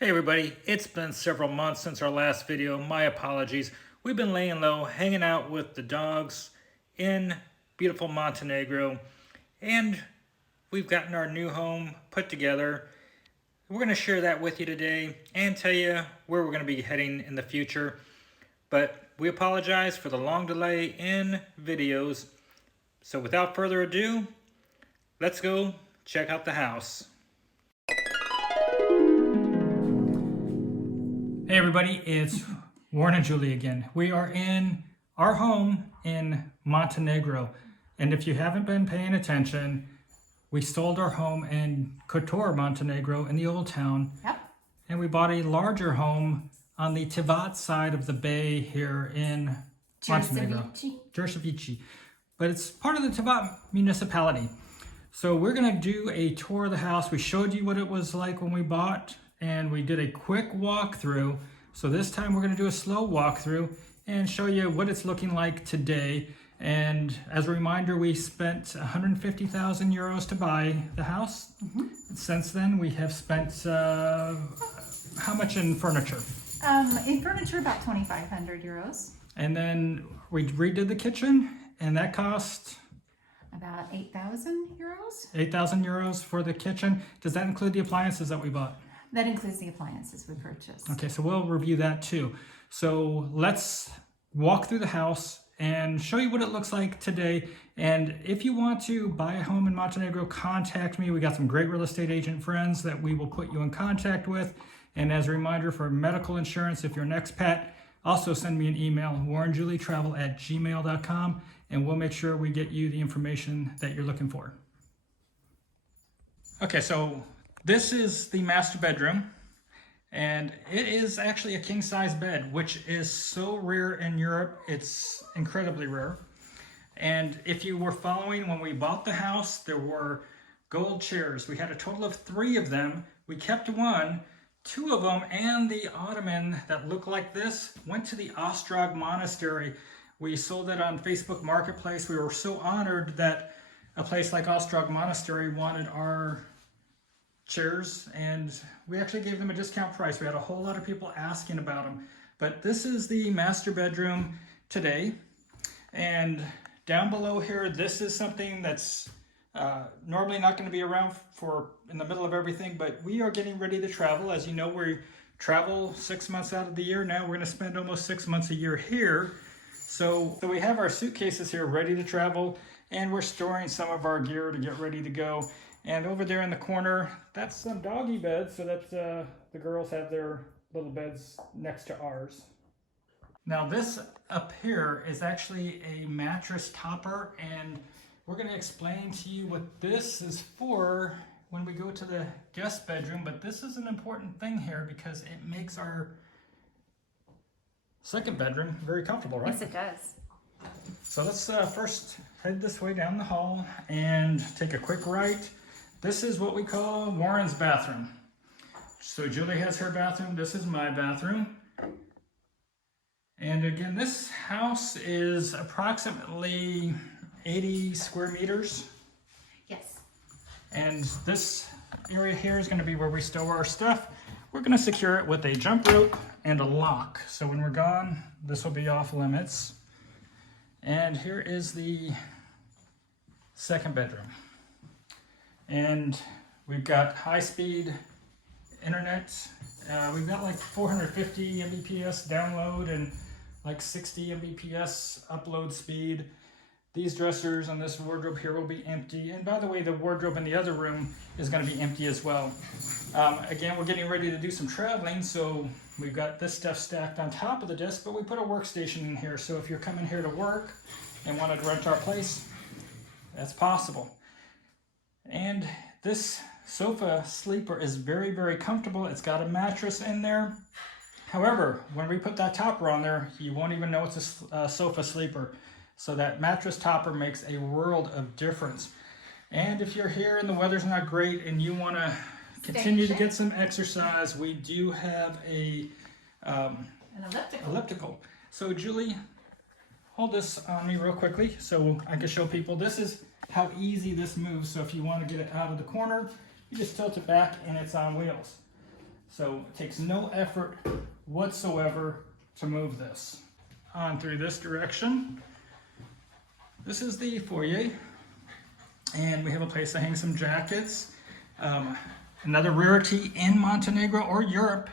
Hey everybody, it's been several months since our last video. My apologies. We've been laying low, hanging out with the dogs in beautiful Montenegro, and we've gotten our new home put together. We're going to share that with you today and tell you where we're going to be heading in the future. But we apologize for the long delay in videos. So without further ado, let's go check out the house. Hey everybody, it's Warren and Julie again. We are in our home in Montenegro. And if you haven't been paying attention, we sold our home in Kotor Montenegro in the old town. Yep. And we bought a larger home on the Tivat side of the bay here in Montenegro. Terrace. But it's part of the Tivat municipality. So we're gonna do a tour of the house. We showed you what it was like when we bought, and we did a quick walkthrough. So this time we're going to do a slow walkthrough and show you what it's looking like today. And as a reminder, we spent 150,000 euros to buy the house. Since then, we have spent how much in furniture? In furniture, about 2,500 euros. And then we redid the kitchen, and that cost About 8,000 euros. 8,000 euros for the kitchen. Does that include the appliances that we bought? That includes the appliances we purchased. Okay, so we'll review that too. So let's walk through the house and show you what it looks like today. And if you want to buy a home in Montenegro, contact me. We got some great real estate agent friends that we will put you in contact with. And as a reminder, for medical insurance, if you're an expat, also send me an email, warrenjulietravel@gmail.com, and we'll make sure we get you the information that you're looking for. Okay, so this is the master bedroom, and it is actually a king-size bed, which is so rare in Europe. It's incredibly rare. And if you were following when we bought the house, there were gold chairs. We had a total of 3 of them. We kept one. 2 of them and the ottoman that looked like this went to the Ostrog Monastery. We sold it on Facebook Marketplace. We were so honored that a place like Ostrog Monastery wanted our chairs, and we actually gave them a discount price. We had a whole lot of people asking about them. But this is the master bedroom today. And down below here, this is something that's normally not going to be around for in the middle of everything, but we are getting ready to travel. As you know, we travel 6 months out of the year. Now we're going to spend almost 6 months a year here. So we have our suitcases here ready to travel, and we're storing some of our gear to get ready to go. And over there in the corner, that's some doggy beds, so that the girls have their little beds next to ours. Now this up here is actually a mattress topper, and we're going to explain to you what this is for when we go to the guest bedroom. But this is an important thing here because it makes our second bedroom very comfortable, right? Yes, it does. So let's first head this way down the hall and take a quick right. This is what we call Warren's bathroom. So Julie has her bathroom. This is my bathroom. And again, this house is approximately 80 square meters. Yes. And this area here is going to be where we store our stuff. We're going to secure it with a jump rope and a lock. So when we're gone, this will be off limits. And here is the second bedroom. And we've got high-speed internet. We've got like 450 Mbps download and like 60 Mbps upload speed. These dressers and this wardrobe here will be empty. And by the way, the wardrobe in the other room is going to be empty as well. Again, we're getting ready to do some traveling, so we've got this stuff stacked on top of the desk, but we put a workstation in here. So if you're coming here to work and wanted to rent our place, that's possible. And this sofa sleeper is very, very comfortable. It's got a mattress in there. However, when we put that topper on there, you won't even know it's a sofa sleeper. So that mattress topper makes a world of difference. And if you're here and the weather's not great and you want to continue to get some exercise, we do have an elliptical. So Julie, hold this on me real quickly so I can show people. This is how easy this moves. So if you want to get it out of the corner, you just tilt it back and it's on wheels. So it takes no effort whatsoever to move this. On through this direction. This is the foyer, and we have a place to hang some jackets. Another rarity in Montenegro or Europe,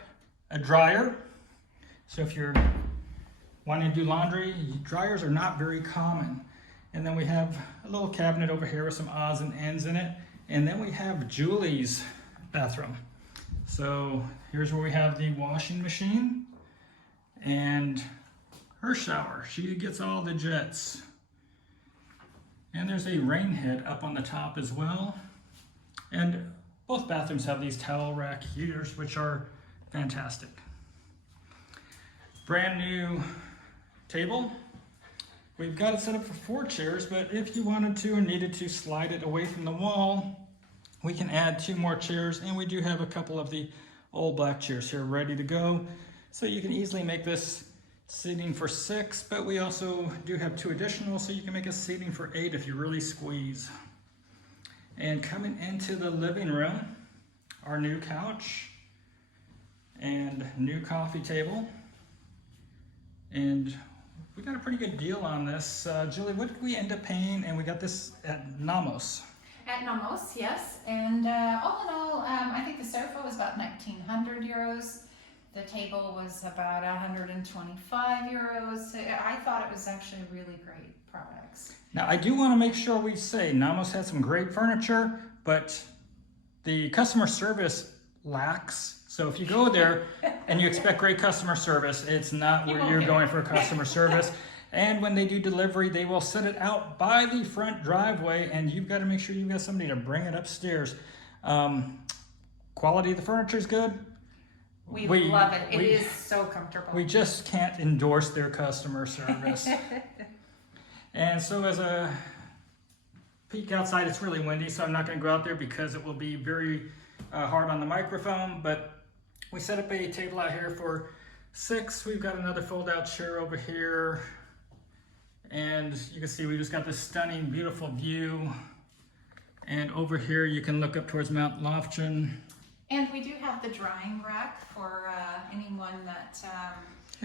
a dryer. So if you're wanting to do laundry, dryers are not very common. And then we have a little cabinet over here with some odds and ends in it. And then we have Julie's bathroom. So here's where we have the washing machine and her shower. She gets all the jets. And there's a rain head up on the top as well. And both bathrooms have these towel rack heaters, which are fantastic. Brand new table. We've got it set up for 4 chairs, but if you wanted to or needed to slide it away from the wall, we can add 2 more chairs, and we do have a couple of the old black chairs here ready to go. So you can easily make this seating for 6, but we also do have 2 additional, so you can make a seating for 8 if you really squeeze. And coming into the living room, our new couch and new coffee table. And we got a pretty good deal on this. Julie, what did we end up paying? And we got this at Namos. At Namos, yes. And all in all, I think the sofa was about 1,900 euros. The table was about 125 euros. I thought it was actually really great products. Now, I do want to make sure we say Namos had some great furniture, but the customer service lacks. So if you go there and you expect great customer service, it's not where you're going for customer service. And when they do delivery, they will set it out by the front driveway, and you've got to make sure you've got somebody to bring it upstairs. Quality of the furniture is good. We love it. It is so comfortable. We just can't endorse their customer service. And so as a peek outside, it's really windy, so I'm not going to go out there because it will be very hard on the microphone. But we set up a table out here for 6. We've got another fold-out chair over here. And you can see we just got this stunning, beautiful view. And over here you can look up towards Mount Lofton. And we do have the drying rack for anyone that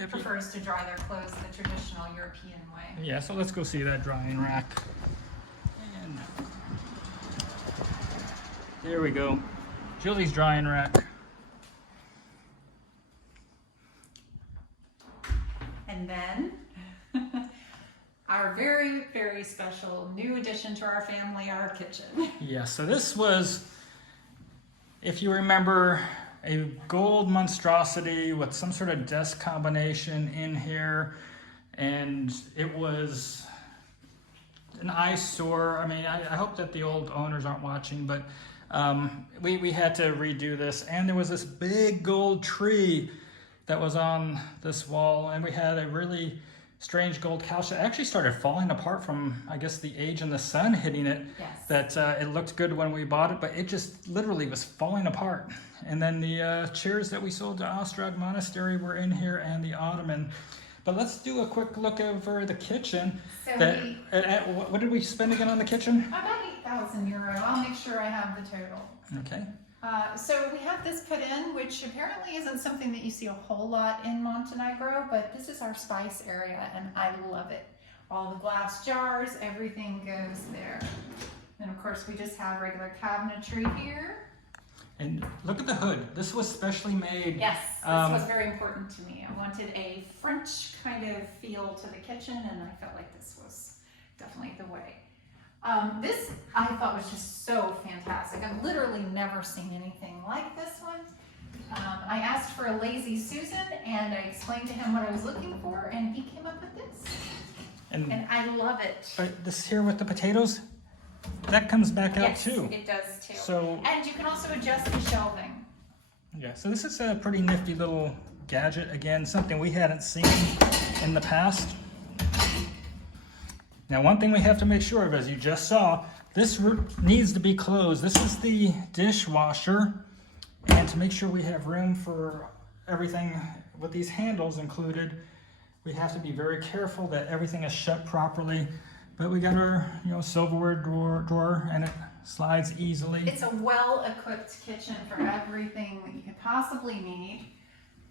prefers to dry their clothes the traditional European way. Yeah, so let's go see that drying rack. And there we go. Julie's drying rack. And then our very, very special new addition to our family, our kitchen. Yeah, so this was, if you remember, a gold monstrosity with some sort of desk combination in here, and it was an eyesore. I mean, I hope that the old owners aren't watching, but we had to redo this, and there was this big gold tree that was on this wall, and we had a really strange gold couch that actually started falling apart from, I guess, the age and the sun hitting it. Yes. That it looked good when we bought it, but it just literally was falling apart. And then the chairs that we sold to Ostrog Monastery were in here, and the ottoman. But let's do a quick look over the kitchen. So What did we spend again on the kitchen? about 8,000 euro. I'll make sure I have the total. Okay. So we have this put in, which apparently isn't something that you see a whole lot in Montenegro, but this is our spice area, and I love it. All the glass jars, everything goes there. And of course, we just have regular cabinetry here. And look at the hood. This was specially made. Yes, this was very important to me. I wanted a French kind of feel to the kitchen, and I felt like this was definitely the way. This I thought was just so fantastic. I've literally never seen anything like this one. I asked for a lazy Susan, and I explained to him what I was looking for, and he came up with this. And I love it. This here with the potatoes, that comes back out too. It does too. So, and you can also adjust the shelving. Yeah, so this is a pretty nifty little gadget. Again, something we hadn't seen in the past. Now, one thing we have to make sure of, as you just saw, this needs to be closed. This is the dishwasher, and to make sure we have room for everything with these handles included, we have to be very careful that everything is shut properly. But we got our, silverware drawer, and it slides easily. It's a well-equipped kitchen for everything that you could possibly need.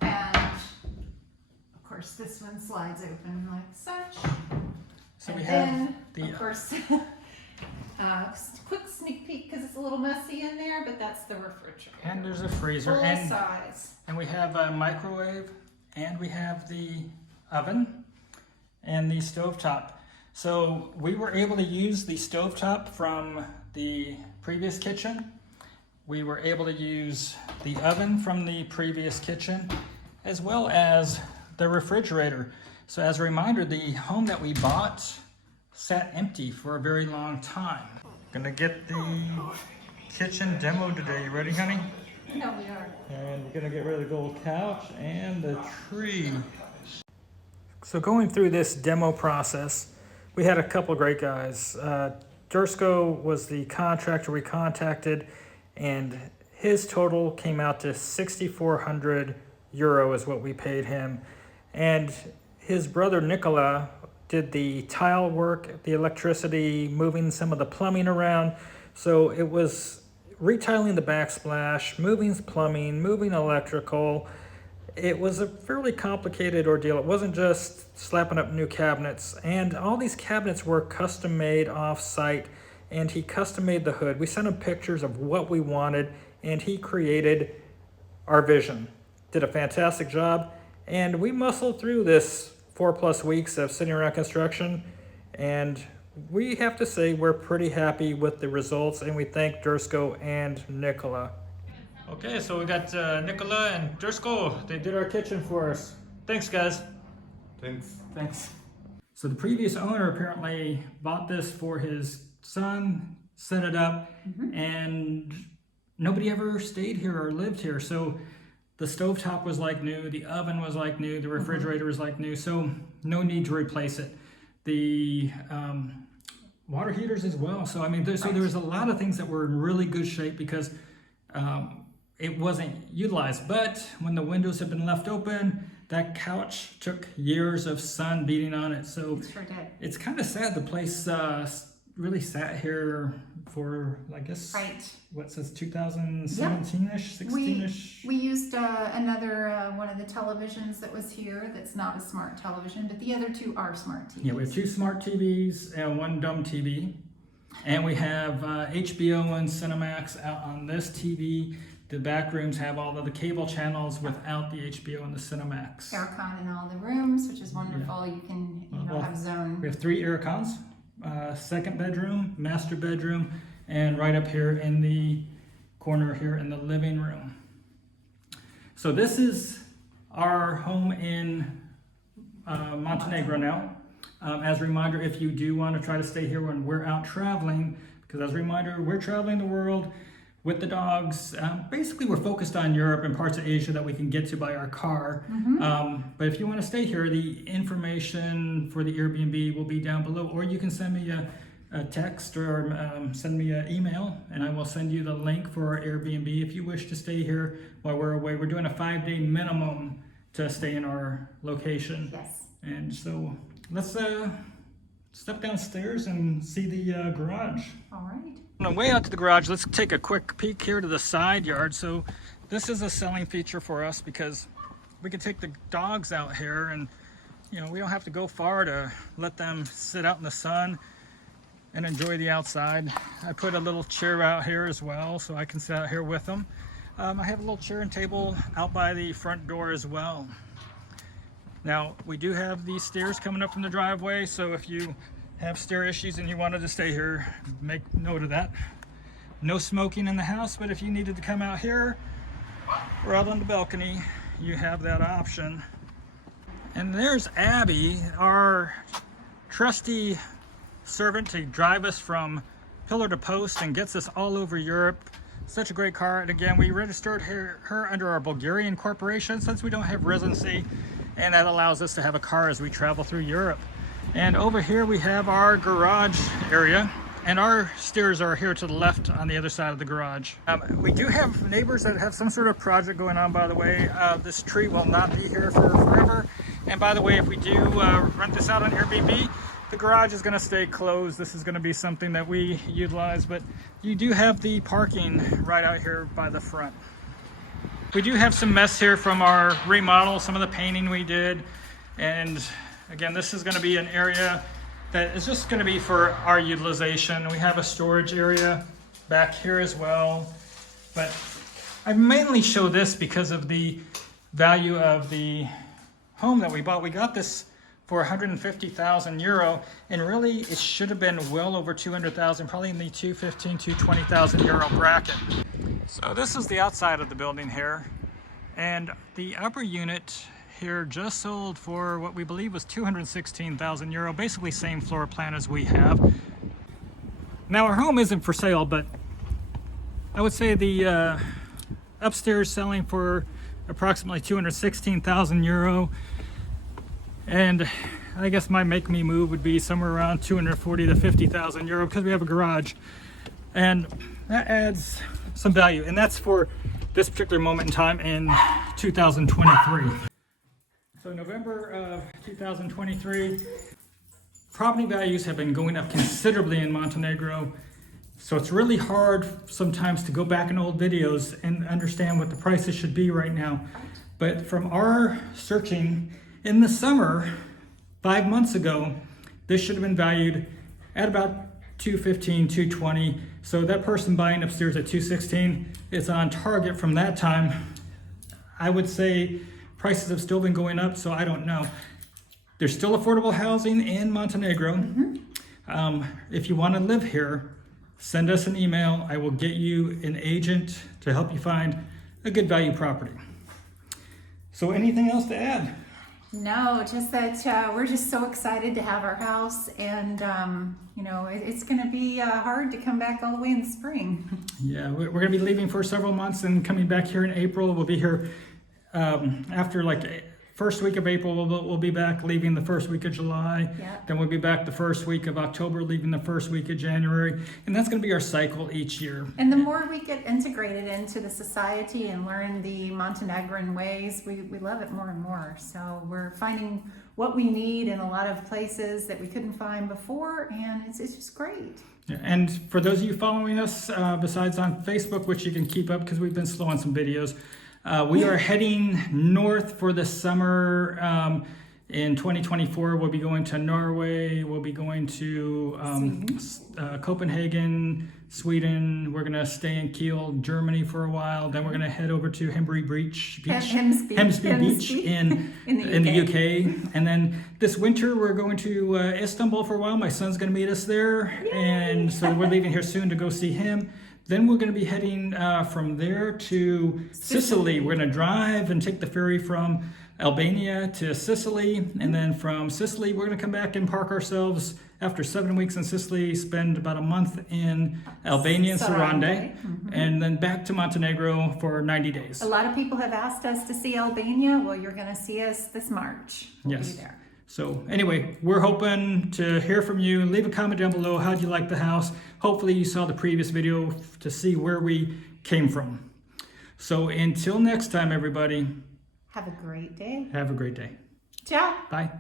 And of course, this one slides open like such. So and we then, have of course, quick sneak peek because it's a little messy in there, but that's the refrigerator. And there's a freezer. Full and size. And we have a microwave, and we have the oven and the stovetop. So we were able to use the stovetop from the previous kitchen. We were able to use the oven from the previous kitchen, as well as the refrigerator. So as a reminder, the home that we bought sat empty for a very long time. Gonna get the kitchen demo today. You ready, honey? No, we are. And we're gonna get rid of the gold couch and the tree. So going through this demo process, we had a couple great guys. Dursko was the contractor we contacted, and his total came out to 6,400 euro is what we paid him. And his brother Nicola did the tile work, the electricity, moving some of the plumbing around. So it was retiling the backsplash, moving plumbing, moving electrical. It was a fairly complicated ordeal. It wasn't just slapping up new cabinets, and all these cabinets were custom made off site, and he custom made the hood. We sent him pictures of what we wanted, and he created our vision. Did a fantastic job, and we muscled through this 4+ weeks of sitting around construction, and we have to say we're pretty happy with the results, and we thank Dursko and Nicola. Okay, so we got Nicola and Dursko. They did our kitchen for us. Thanks, guys. Thanks. So the previous owner apparently bought this for his son, set it up, and nobody ever stayed here or lived here. So the stovetop was like new, the oven was like new, the refrigerator was like new, so no need to replace it. The water heaters as well. So I mean, there was a lot of things that were in really good shape because it wasn't utilized. But when the windows had been left open, that couch took years of sun beating on it. So It sure did. it's kind of sad. The place really sat here for, I guess, what says 2017-ish, 16-ish? We used another one of the televisions that was here that's not a smart television, but the other two are smart TVs. Yeah, we have 2 smart TVs and 1 dumb TV. And we have HBO and Cinemax out on this TV. The back rooms have all of the cable channels without the HBO and the Cinemax. Aircon in all the rooms, which is wonderful. You can have zone. We have 3 air cons, second bedroom, master bedroom, and right up here in the corner here in the living room. So this is our home in Montenegro now. As a reminder, if you do want to try to stay here when we're out traveling, because as a reminder, we're traveling the world with the dogs. Basically, we're focused on Europe and parts of Asia that we can get to by our car. But if you want to stay here, the information for the Airbnb will be down below, or you can send me a text or send me an email, and I will send you the link for our Airbnb if you wish to stay here while we're away. We're doing a 5-day minimum to stay in our location. Yes. And so let's step downstairs and see the garage. All right. On the way out to the garage, let's take a quick peek here to the side yard. So this is a selling feature for us because we can take the dogs out here, and we don't have to go far to let them sit out in the sun and enjoy the outside. I put a little chair out here as well so I can sit out here with them. I have a little chair and table out by the front door as well. Now, we do have these stairs coming up from the driveway, so if you have stair issues and you wanted to stay here, make note of that. No smoking in the house, but if you needed to come out here or out on the balcony, you have that option. And there's Abby, our trusty servant to drive us from pillar to post and gets us all over Europe. Such a great car. And again, we registered her under our Bulgarian corporation since we don't have residency, and that allows us to have a car as we travel through Europe. And over here we have our garage area, and our stairs are here to the left on the other side of the garage. We do have neighbors that have some sort of project going on, by the way. This tree will not be here for forever. And by the way, if we do rent this out on Airbnb, The garage is going to stay closed. This is going to be something that we utilize, but you do have the parking right out here by the front. We do have some mess here from our remodel, some of the painting we did. And again, this is going to be an area that is just going to be for our utilization. We have a storage area back here as well. But I mainly show this because of the value of the home that we bought. We got this for 150,000 euro, and really it should have been well over 200,000, probably in the 215, 220,000 euro bracket. So this is the outside of the building here, and the upper unit here just sold for what we believe was 216,000 euro, basically same floor plan as we have. Now our home isn't for sale, but I would say the upstairs selling for approximately 216,000 euro. And I guess my make me move would be somewhere around 240 to 50,000 euro because we have a garage. And that adds some value. And that's for this particular moment in time in 2023. So November of 2023, property values have been going up considerably in Montenegro. So it's really hard sometimes to go back in old videos and understand what the prices should be right now. But from our searching in the summer, 5 months ago, this should have been valued at about 215, 220. So that person buying upstairs at 216 is on target from that time. I would say prices have still been going up, so I don't know. There's still affordable housing in Montenegro. If you want to live here, send us an email. I will get you an agent to help you find a good value property. So anything else to add? No, just that we're just so excited to have our house, and you know, it's going to be hard to come back all the way in the spring. Yeah, we're going to be leaving for several months and coming back here in April. We'll be here after like first week of April. We'll be back, leaving the first week of July. Yep. Then we'll be back the first week of October, leaving the first week of January. And that's going to be our cycle each year. And the more we get integrated into the society and learn the Montenegrin ways, we love it more and more. So we're finding what we need in a lot of places that we couldn't find before, and it's just great. Yeah, and for those of you following us, besides on Facebook, which you can keep up because we've been slow on some videos, we are heading north for the summer. In 2024, we'll be going to Norway. We'll be going to Copenhagen, Sweden. We're going to stay in Kiel, Germany for a while. Then we're going to head over to Hemsby Beach in the UK. And then this winter, we're going to Istanbul for a while. My son's going to meet us there. Yay! And so we're leaving here soon to go see him. Then we're going to be heading from there to Sicily. We're going to drive and take the ferry from Albania to Sicily. And then from Sicily, we're going to come back and park ourselves after 7 weeks in Sicily, spend about a month in Albania and Sarande, and then back to Montenegro for 90 days. A lot of people have asked us to see Albania. Well, you're going to see us this March. We'll be there. So anyway, we're hoping to hear from you. Leave a comment down below. How'd you like the house? Hopefully you saw the previous video to see where we came from. So until next time, everybody. Have a great day. Have a great day. Ciao. Bye.